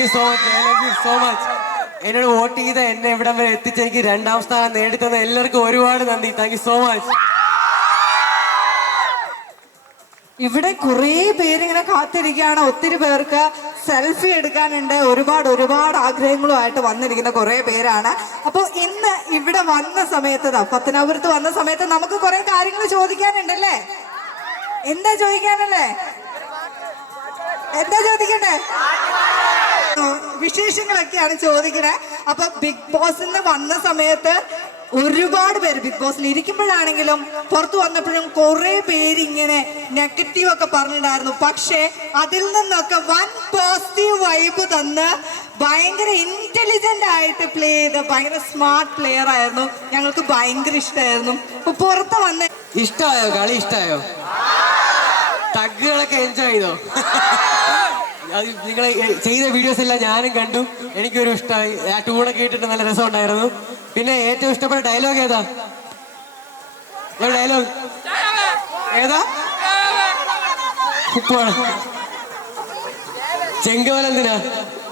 Thank you so much thank you so much എന്നോട് vote ചെയ്ത എന്നെ ഇവിടം വരെ എത്തിച്ച് എനിക്ക് രണ്ടാം സ്ഥാനം നേടിത്തന്ന എല്ലാവർക്കും ഒരുപാട് നന്ദി. താങ്ക് യു സോ മച്ച് ഇവിടെ കുറേ പേരിങ്ങനെ കാത്തിരിക്കുകയാണ്. ഒത്തിരി പേർക്ക് സെൽഫി എടുക്കാനുണ്ട്. ഒരുപാട് ഒരുപാട് ആഗ്രഹങ്ങളുമായിട്ട് വന്നിരിക്കുന്ന കുറേ പേരാണ്. അപ്പോൾ ഇന്ന് ഇവിടെ വന്ന സമയത്ത് പത്തനാപുരത്ത് വന്ന സമയത്ത് നമുക്ക് കുറേ കാര്യങ്ങൾ ചോദിക്കാനുണ്ടല്ലേ? എന്താ ചോദിക്കാനല്ലേ എന്താ ചോദിക്കണ്ടേ? വിശേഷങ്ങളൊക്കെയാണ് ചോദിക്കണേ. അപ്പൊ ബിഗ് ബോസിന്ന് വന്ന സമയത്ത് ഒരുപാട് പേര് ബിഗ് ബോസിൽ ഇരിക്കുമ്പോഴാണെങ്കിലും പുറത്തു വന്നപ്പോഴും കുറെ പേര് ഇങ്ങനെ നെഗറ്റീവ് ഒക്കെ പറഞ്ഞിട്ടുണ്ടായിരുന്നു. പക്ഷേ അതിൽ നിന്നൊക്കെ വൺ പോസിറ്റീവ് വൈബ് തന്ന് ഭയങ്കര ഇന്റലിജന്റ് ആയിട്ട് പ്ലേ ചെയ്ത് ഭയങ്കര സ്മാർട്ട് പ്ലെയർ ആയിരുന്നു. ഞങ്ങൾക്ക് ഭയങ്കര ഇഷ്ടമായിരുന്നു ഇപ്പൊ പുറത്ത് വന്ന് ഇഷ്ടമായോ കളി ഇഷ്ടമായോ തഗ്ഗുകളൊക്കെ എൻജോയ് ചെയ്തോ? നിങ്ങൾ ചെയ്ത വീഡിയോസ് എല്ലാം ഞാനും കണ്ടു. എനിക്കൊരു ഇഷ്ടമായി ആ ടൂണൊക്കെ കേട്ടിട്ട് നല്ല രസമുണ്ടായിരുന്നു. പിന്നെ ഏറ്റവും ഇഷ്ടപ്പെട്ട ഡയലോഗ് ഏതാ? ഡയലോഗ് ഏതാ? ഉപ്പാണ് ചെങ്കമല എന്തിനാ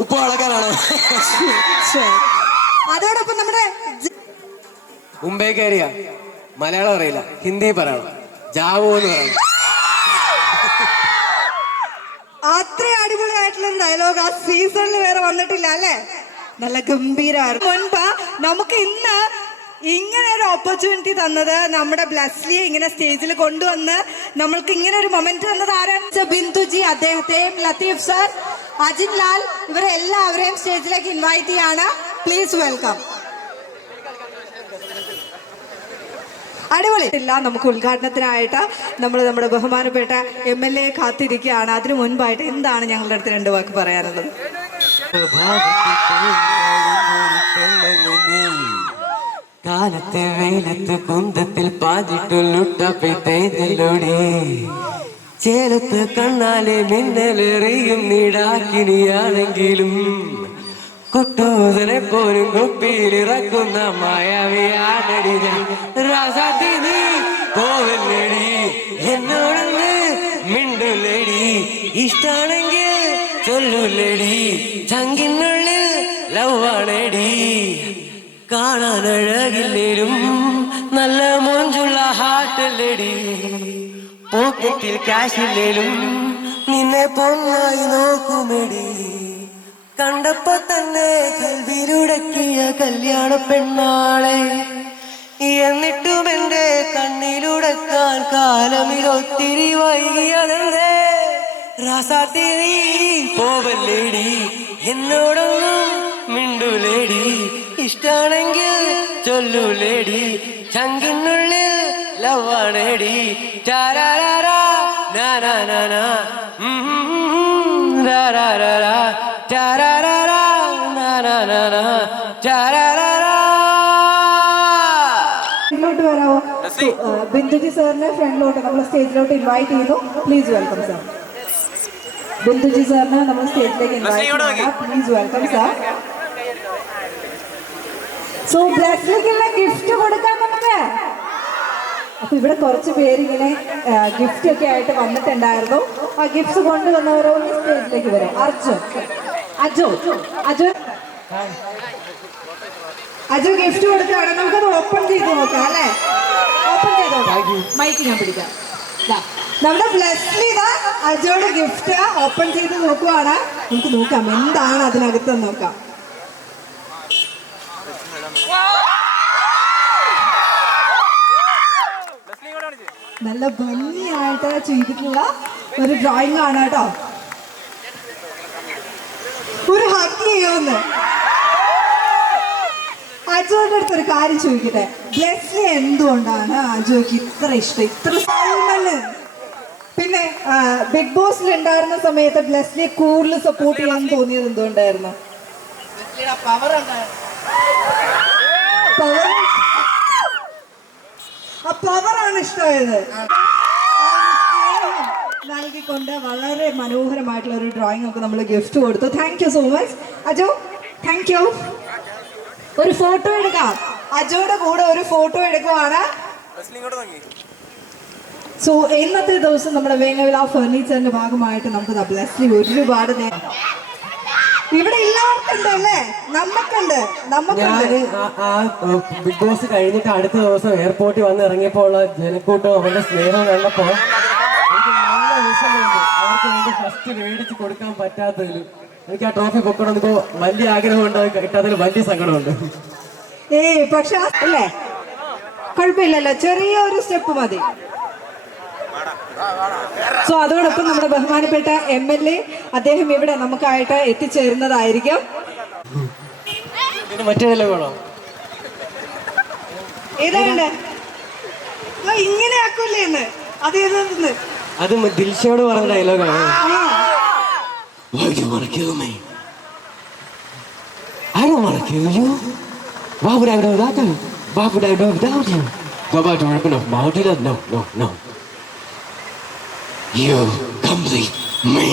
ഉപ്പ് വളക്കാനാണോ അതോടൊപ്പം നമ്മുടെ മുംബൈ കയറിയ മലയാളം അറിയില്ല. ഹിന്ദി പറയണം. ജാവോ എന്ന് പറയണം. അത്ര അടിപൊളിയായിട്ടുള്ള ഡയലോഗ് ആ സീസണിൽ വേറെ വന്നിട്ടില്ല അല്ലേ? നല്ല ഗംഭീരമായിരുന്നു. മുൻപ് നമുക്ക് ഇന്ന് ഇങ്ങനെ ഒരു ഓപ്പർച്യൂണിറ്റി തന്നത് നമ്മുടെ ബ്ലസ്ലിയെ ഇങ്ങനെ സ്റ്റേജിൽ കൊണ്ടുവന്ന് നമ്മൾക്ക് ഇങ്ങനെ ഒരു മൊമെന്റ് തന്നത് ആരാണ്? ബിന്ദുജി അദ്ദേഹത്തെയും ലത്തീഫ് സർ അജിൻ ലാൽ ഇവരെ എല്ലാവരെയും സ്റ്റേജിലേക്ക് ഇൻവൈറ്റ് ചെയ്യാണ്. പ്ലീസ് വെൽക്കം അടിപൊളി. ഇല്ല നമുക്ക് ഉദ്ഘാടനത്തിനായിട്ട് നമ്മൾ നമ്മുടെ ബഹുമാനപ്പെട്ട എം എൽ എ കാത്തിരിക്കുകയാണ്. അതിനു മുൻപായിട്ട് എന്താണ് ഞങ്ങളുടെ അടുത്ത് രണ്ട് വാക്ക് പറയാനുള്ളത്? കാലത്തെ വെയിലത്ത് കുന്തത്തിൽ പാതിട്ടു തേഞ്ഞല്ലോടി ചേലത്ത് കണ്ണാലെ മിന്നലെറിയും നീടാക്കിനിയാണെങ്കിലും കൊട്ടൂതനെ പോലും കുപ്പിയിലിറക്കുന്ന മായാവിയാണടി ഞാൻ. രാസാത്തി നീ പോവല്ലടി? എന്നോടൊന്ന് മിണ്ടുല്ലടി? ഇഷ്ടാണെങ്കിൽ ചൊല്ലുല്ലടി? ചങ്കിനുള്ളിൽ ലവാണടി. കാണാൻ നല്ല മോഞ്ചുള്ള ഹാട്ടല്ലടി പോക്കറ്റിൽ കാശില്ലേലും നിന്നെ പൊന്നായി നോക്കുമെടി. കണ്ടപ്പോ തന്നെ കൽവിലുടക്കിയ കല്യാണ പെണ്ണാളെ എന്നിട്ടും എന്റെ കണ്ണിലുടക്കാൻ കാലം ഇതൊത്തിരി വൈകിയതെന്തേ രാസാത്തി നീ പോവല്ലേടി എന്നോടൊന്നും മിണ്ടുലേടി ഇഷ്ടാണെങ്കിൽ ചൊല്ലുലേടി ചങ്കിനുള്ളിൽ ലവാണേടി ചാരാരാ നാനാനാനാ ഉം ബിന്ദുജി സാറിനെ ഫ്രണ്ടിലോട്ട് നമ്മൾ സ്റ്റേജിലോട്ട് ഇൻവൈറ്റ് ചെയ്യുന്നു. പ്ലീസ് വെൽക്കം സാർ ബിന്ദുജി സാറിനെ നമ്മൾ സ്റ്റേജിലേക്ക് ഇൻവൈറ്റ് ചെയ്യുന്നു പ്ലീസ് വെൽക്കം സാർ സോ ബ്ലസ്സിലേക്കുള്ള ഗിഫ്റ്റ് കൊടുക്കാൻ നമുക്ക് അപ്പൊ ഇവിടെ കുറച്ച് പേരിങ്ങനെ ഗിഫ്റ്റ് ഒക്കെ ആയിട്ട് വന്നിട്ടുണ്ടായിരുന്നു. ആ ഗിഫ്റ്റ്സ് കൊണ്ടുവന്നവരോ സ്റ്റേജിലേക്ക് വരാം. അർജുൻ. അജു. അജു. അജു ഗിഫ്റ്റ് കൊടുക്കുകയാണ്. നമുക്കത് ഓപ്പൺ ചെയ്ത് നോക്കാം അല്ലേ? മൈക്ക് ഞാൻ പിടിക്കാം. നമ്മുടെ ബ്ലസ്ലി ഇതാ അജുയുടെ ഗിഫ്റ്റ് ഓപ്പൺ ചെയ്ത് നോക്കുവാണ്. നമുക്ക് നോക്കാം എന്താണ് അതിനകത്ത് നോക്കാം. നല്ല ഭംഗിയായിട്ട് ചെയ്തിട്ടുള്ള ഒരു ഡ്രോയിങ് ആണ് കേട്ടോ. ഒരു ഹക്ക് ചെയ്യുമെന്ന് അജുവിന്റെ അടുത്ത് ഒരു കാര്യം ചോദിക്കട്ടെ? ബ്ലെസ്ലി എന്തുകൊണ്ടാണ് അജുക്ക് ഇത്ര ഇഷ്ടം? ഇത്ര പിന്നെ ബിഗ് ബോസിൽ ഉണ്ടായിരുന്ന സമയത്ത് ബ്ലെസ്ലി കൂടുതൽ സപ്പോർട്ട് ചെയ്യാൻ തോന്നിയത് എന്തുകൊണ്ടായിരുന്നു? പവർ ആ പവറാണ് ഇഷ്ടമായത്. നൽകിക്കൊണ്ട് വളരെ മനോഹരമായിട്ടുള്ള ഒരു ഡ്രോയിങ് ഒക്കെ നമ്മൾ ഗിഫ്റ്റ് കൊടുത്തു. Thank you so much Ajo thank you ഒരു ഫോട്ടോ എടുക്കാം. അജോയുടെ കൂടെ ഒരു ഫോട്ടോ എടുക്കുവാണ്. സോ ഇന്നത്തെ ദിവസം നമ്മുടെ വേങ്ങവില ഫർണിച്ചറിന്റെ ഭാഗമായിട്ട് നമുക്ക് ബ്ലസ്ലി ഒരുപാട് ഇവിടെ എല്ലാവർക്കുണ്ട് അല്ലേ? നമുക്കുണ്ട് നമുക്കുണ്ട് ആ- ആ ബിഗ് ബോസ് കഴിഞ്ഞിട്ട് അടുത്ത ദിവസം എയർപോർട്ടിൽ വന്ന് ഇറങ്ങിയപ്പോൾ ഉള്ള ജനക്കൂട്ടം അവരുടെ സ്നേഹം കണ്ടപ്പോ എനിക്ക് നല്ല വിഷമമുണ്ട്. അവർക്ക് ഫസ്റ്റ് മേടിച്ച് കൊടുക്കാൻ പറ്റാത്തതിൽ എനിക്ക് ആ ട്രോഫി പൊക്കണം ഇപ്പോ വലിയ ആഗ്രഹമുണ്ട്. കിട്ടാത്തതിൽ വലിയ സങ്കടമുണ്ട്. ഏയ് പക്ഷെ അല്ലേ? കുഴപ്പമില്ലല്ലോ. ചെറിയ ഒരു സ്റ്റെപ്പ് മതി. സോ അതോടൊപ്പം നമ്മുടെ ബഹുമാനപ്പെട്ട എം എൽ എ അദ്ദേഹം ഇവിടെ നമുക്കായിട്ട് എത്തിച്ചേരുന്നതായിരിക്കും. മറ്റേ വേണോ? ഇങ്ങനെ ആക്കൂലേ എന്ന് അത് ഏതാ അത് ദിൽഷയോട് പറഞ്ഞ ഡയലോഗാണ് Why do you want to kill me? I don't want to kill you. Why would I do that? Why would I do without you? Go back to open of mouth. No, no, no. You complete me.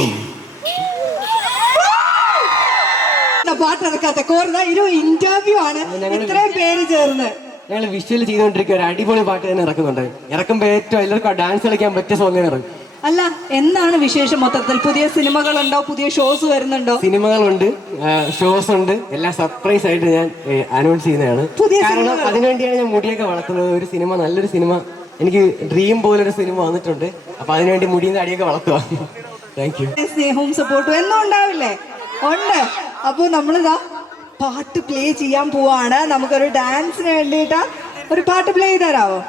പാട്ട് നടക്കാത്ത കോർന്ന ഒരു interview ആണ് ഇത്രയും പേര് ചേർന്ന് ഞങ്ങൾ visual ചെയ്തുകൊണ്ടിരിക്കുക ഒരു അടിപൊളി പാട്ട് തന്നെ ഇറക്കുന്നുണ്ട് ഇറക്കുമ്പോൾ ഏറ്റവും എല്ലാവർക്കും ഡാൻസ് കളിക്കാൻ പറ്റിയ സോങ് ഇറക്കും അല്ല എന്താണ് വിശേഷം മൊത്തത്തിൽ? പുതിയ സിനിമകളുണ്ടോ? പുതിയ ഷോസ് വരുന്നുണ്ടോ? സിനിമകളുണ്ട് ഷോസ് ഉണ്ട്. എല്ലാം സർപ്രൈസ് ആയിട്ട് ഞാൻ അനൗൺസ് ചെയ്യുന്നതാണ്. പുതിയ കാരണം അതിനുവേണ്ടിയാണ് ഞാൻ മുടിയൊക്കെ വളർത്തുന്നത്. ഒരു സിനിമ നല്ലൊരു സിനിമ. എനിക്ക് ഡ്രീം ഒരു സിനിമ വന്നിട്ടുണ്ട്. അപ്പൊ അതിനുവേണ്ടി മുടിയും താടിയൊക്കെ വളർത്തുക. താങ്ക് യു സ്നേഹവും സപ്പോർട്ടും എന്നും ഉണ്ടാവില്ലേ? ഉണ്ട്. അപ്പൊ നമ്മളിതാ പാട്ട് പ്ലേ ചെയ്യാൻ പോവാണ്. നമുക്കൊരു ഡാൻസിന് വേണ്ടിയിട്ട് ഒരു പാട്ട് പ്ലേ ചെയ്ത് തരാവോ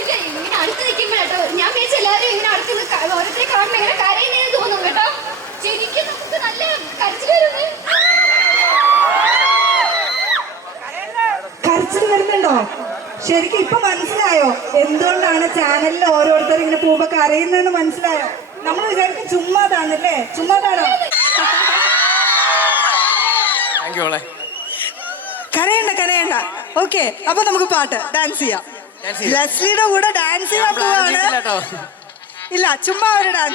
ഇല്ല, ഇങ്ങനെ അടുത്ത് നിൽക്കുമ്പോഴാട്ടോ ഞാൻ വിചാരിച്ച എല്ലാവരും ഇങ്ങനെ അടുത്ത് ഓരോരുത്തരെ കാണുമ്പോൾ ഇങ്ങനെ കരയുന്നതിന് തോന്നും കേട്ടോ. ശരിക്കും നമുക്ക് നല്ല കരച്ചിൽ വരുന്നത്. കരച്ചിൽ വരുന്നുണ്ടോ? ശരിക്കും ഇപ്പൊ മനസ്സിലായോ? എന്തുകൊണ്ടാണ് ചാനലിൽ ഓരോരുത്തർ ഇങ്ങനെ പോകുമ്പോ കരയുന്നതെന്ന് മനസ്സിലായോ? നമ്മൾ വിചാരിക്കും ചുമ്മാതാണല്ലേ ചുമ്മാതാണോ? ചുമ്മാ താണോ ഓളെ കരയണ്ട കരയണ്ട. ഓക്കെ അപ്പൊ നമുക്ക് പാട്ട് ഡാൻസ് ചെയ്യാം. ലെസ്ലിയുടെ കൂടെ ഡാൻസ് ചെയ്യാൻ പോവാണ്. ഇല്ല ചുമ്മാ ഒരു ഡാൻസ്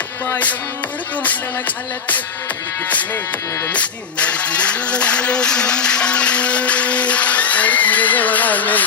குப்பாயம் முடுக்கு மண்டல காலத்து நறுக்கிடுவதாலும்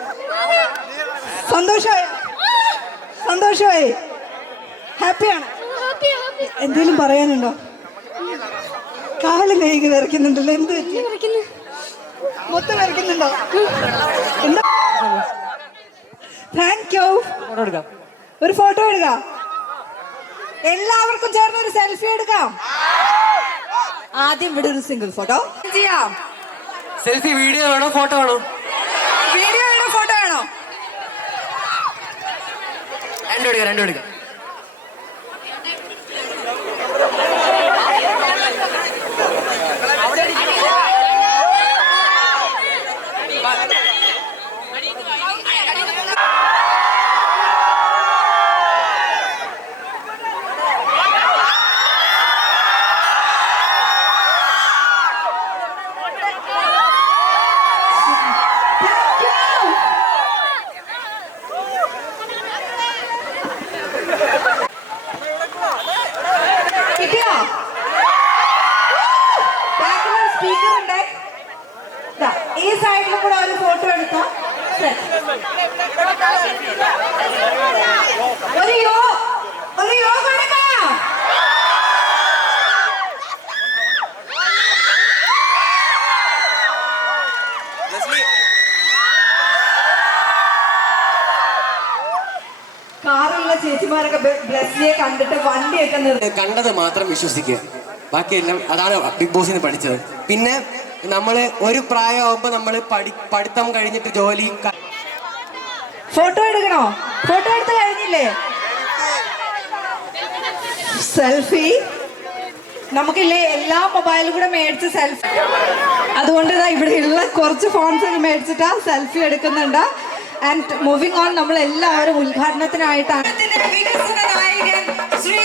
സന്തോഷമായി. സന്തോഷമായി. ഹാപ്പിയാണ് എന്തേലും പറയാനുണ്ടോ? കാലും കൈക്ക് വിറയ്ക്കുന്നുണ്ടല്ലോ. എന്ത് മൊത്തം വിറയ്ക്കുന്നുണ്ടോ? എന്താ? താങ്ക് യു ഒരു ഫോട്ടോ എടുക്കാം. എല്ലാവർക്കും ചേർന്ന് ഒരു സെൽഫി എടുക്കാം. ആദ്യം ഇവിടെ ഒരു സിംഗിൾ ഫോട്ടോ ചെയ്യാം. സെൽഫി വീഡിയോ വേണോ? ഫോട്ടോ വേണോ വീഡിയോ വേണോ ഫോട്ടോ വേണോ രണ്ടും എടുക്കാം രണ്ടും എടുക്കാം സ്പീക്കർ ഉണ്ട്. ഈ സൈഡിൽ കൂടെ ഒരു ഫോട്ടോ എടുത്തോ Set. ഒരു യോ ഒരു യോ കൊടുക്കാം. കാറുള്ള ചേച്ചിമാരൊക്കെ ബെ- കണ്ടിട്ട് വണ്ടിയൊക്കെ കണ്ടത് മാത്രം വിശ്വസിക്കുക. ബാക്കിയെല്ലാം അതാണ് ബിഗ് ബോസിന് പഠിച്ചത്. പിന്നെ നമ്മൾ ഒരു പ്രായമാകുമ്പോൾ നമ്മൾ പഠി പഠിത്തം കഴിഞ്ഞിട്ട് ജോലി ഫോട്ടോ എടുക്കണോ? ഫോട്ടോ എടുത്ത് കഴിഞ്ഞില്ലേ? സെൽഫി നമുക്കില്ലേ എല്ലാ മൊബൈലും കൂടെ മേടിച്ച് സെൽഫി അതുകൊണ്ട് ഇതാ ഇവിടെ ഉള്ള കുറച്ച് ഫോൺസ് ഒക്കെ മേടിച്ചിട്ടാ സെൽഫി എടുക്കുന്നുണ്ട്. ആൻഡ് മൂവിങ് ഓൺ നമ്മൾ എല്ലാവരും ഉദ്ഘാടനത്തിനായിട്ടാണ് വികസന നായകൻ ശ്രീ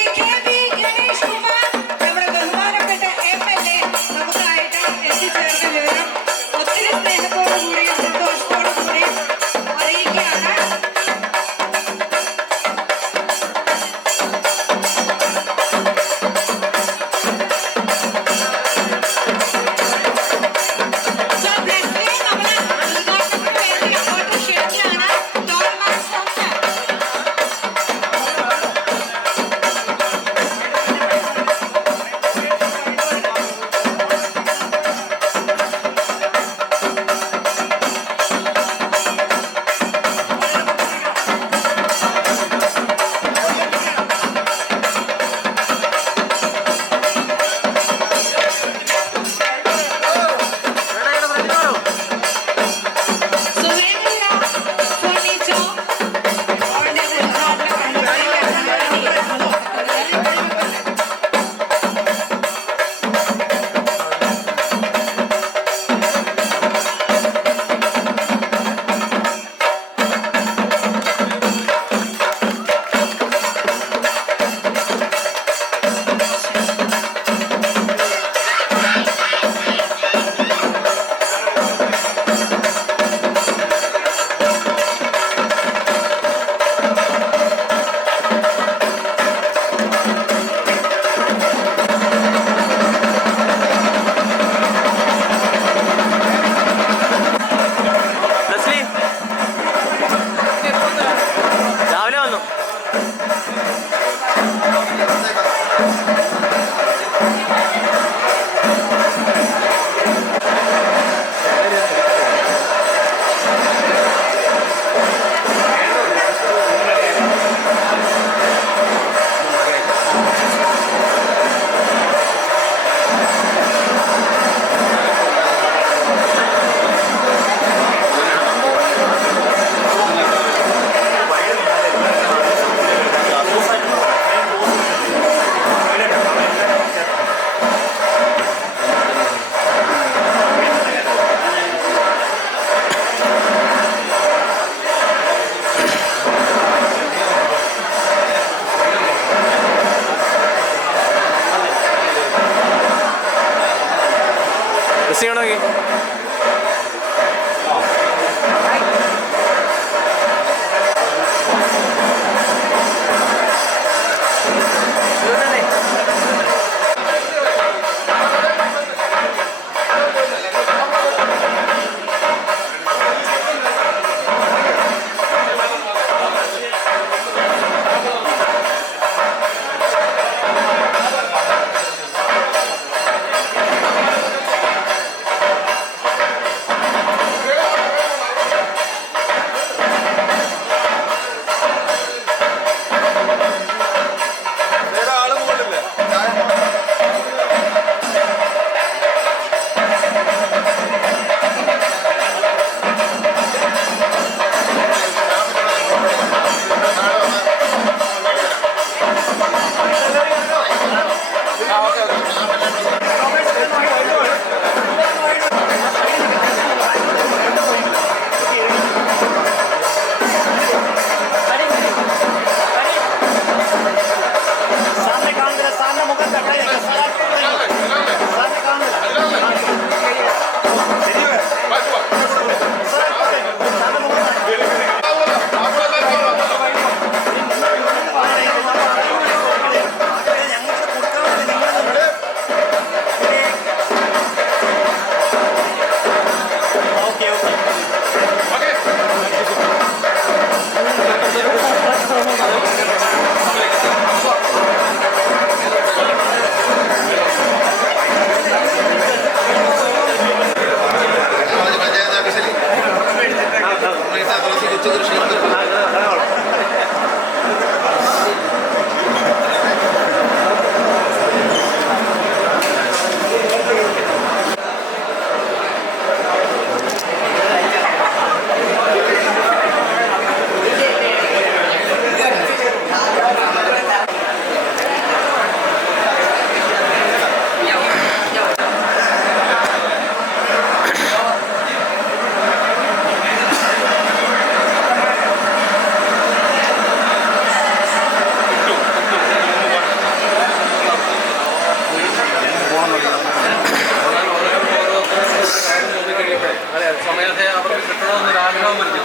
സ്വമേധയാ അവർക്ക് കിട്ടണമെന്നൊരു ആഗ്രഹം നൽകി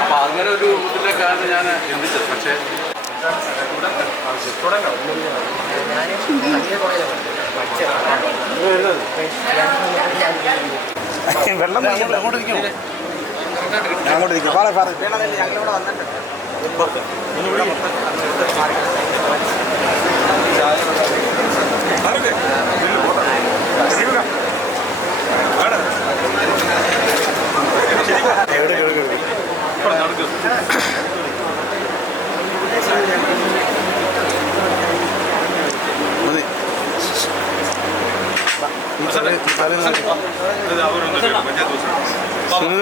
അപ്പം അങ്ങനെ ഒരു ഇതിലേക്കാണ് ഞാൻ ചിന്തിച്ചത്. പക്ഷേ വെള്ളം അങ്ങോട്ട് നിൽക്കണോ അങ്ങോട്ട് നിൽക്കും വളരെ സാറ് ഞങ്ങളിവിടെ വന്നിട്ടുണ്ട് ഈ തലേ നോക്കി. സുനിൽ.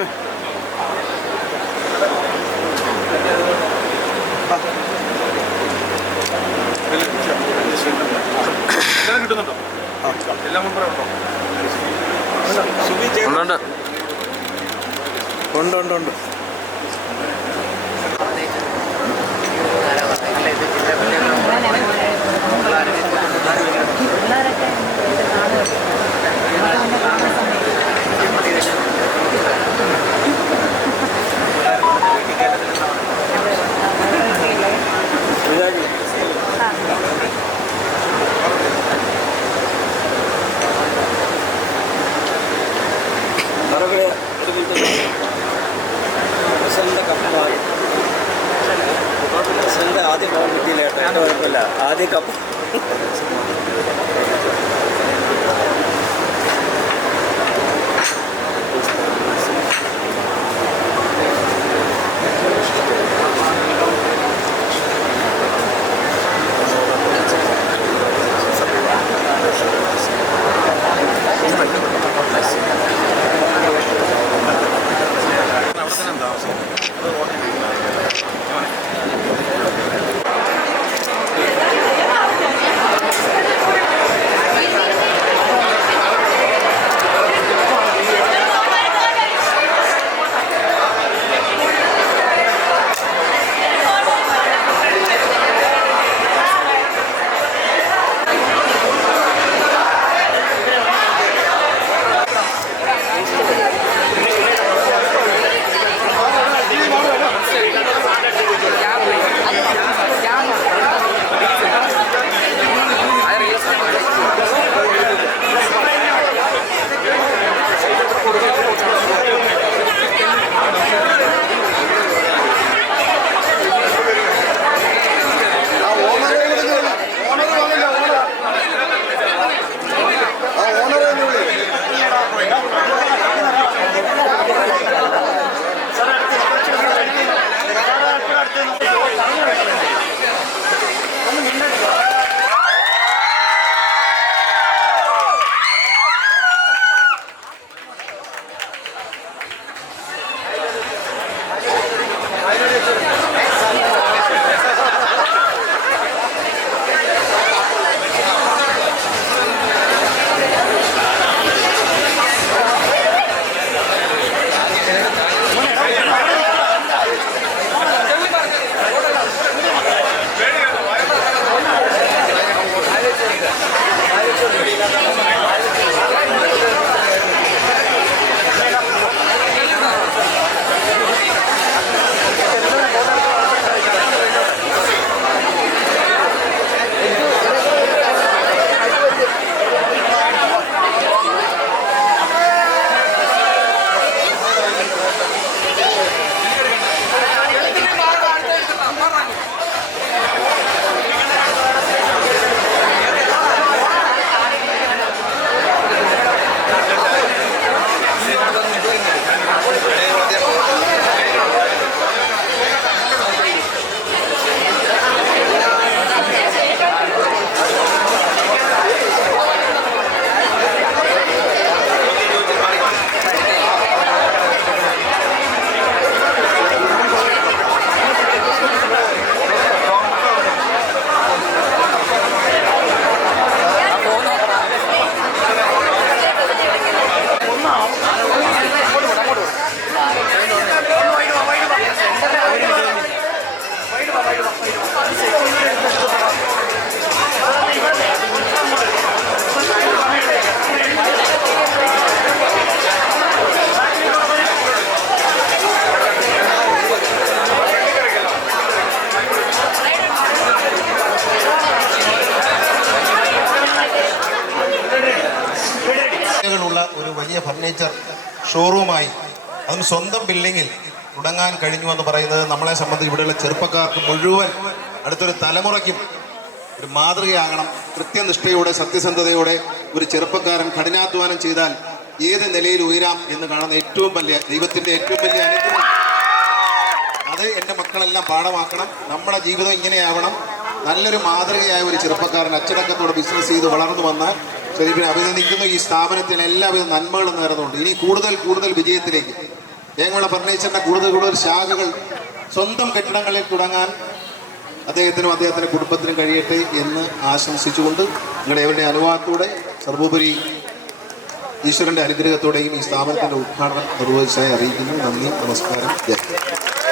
കിട്ടുന്നുണ്ടോ എല്ലാം മുമ്പേ ഉണ്ടോ ഉണ്ട് ഉണ്ട് ഉണ്ട്. ആദ്യം കുഴപ്പമില്ല ആദ്യം കപ്പ് സ്വന്തം ബിൽഡിങ്ങിൽ തുടങ്ങാൻ കഴിഞ്ഞു എന്ന് പറയുന്നത് നമ്മളെ സംബന്ധിച്ച് ഇവിടെയുള്ള ചെറുപ്പക്കാർക്ക് മുഴുവൻ അടുത്തൊരു തലമുറയ്ക്കും ഒരു മാതൃകയാകണം. കൃത്യനിഷ്ഠയോടെ സത്യസന്ധതയോടെ ഒരു ചെറുപ്പക്കാരൻ കഠിനാധ്വാനം ചെയ്താൽ ഏത് നിലയിൽ ഉയരാം എന്ന് കാണുന്ന ഏറ്റവും വലിയ ദൈവത്തിന്റെ ഏറ്റവും വലിയ അനുഗ്രഹം. അത് എന്റെ മക്കളെല്ലാം പാഠമാക്കണം. നമ്മുടെ ജീവിതം ഇങ്ങനെയാവണം. നല്ലൊരു മാതൃകയായ ഒരു ചെറുപ്പക്കാരൻ അച്ചടക്കത്തോടെ ബിസിനസ് ചെയ്ത് വളർന്നു വന്നാൽ ശരീരം അഭിനന്ദിക്കുന്നു. ഈ സ്ഥാപനത്തിന് എല്ലാവിധ നന്മകളും നേർന്നുണ്ട് ഇനി കൂടുതൽ കൂടുതൽ വിജയത്തിലേക്ക് വേങ്ങുള്ള ഫർണിച്ചറിന്റെ കൂടുതൽ കൂടുതൽ ശാഖകൾ സ്വന്തം കെട്ടിടങ്ങളിൽ തുടങ്ങാൻ അദ്ദേഹത്തിനും അദ്ദേഹത്തിന്റെ കുടുംബത്തിനും കഴിയട്ടെ എന്ന് ആശംസിച്ചുകൊണ്ട് നിങ്ങളുടെ എവരുടെ അനുവാദത്തോടെ സർവോപരി ഈശ്വരന്റെ അനുഗ്രഹത്തോടെയും ഈ സ്ഥാപനത്തിന്റെ ഉദ്ഘാടനം നിർവഹിച്ചായി അറിയിക്കുന്നു. നന്ദി നമസ്കാരം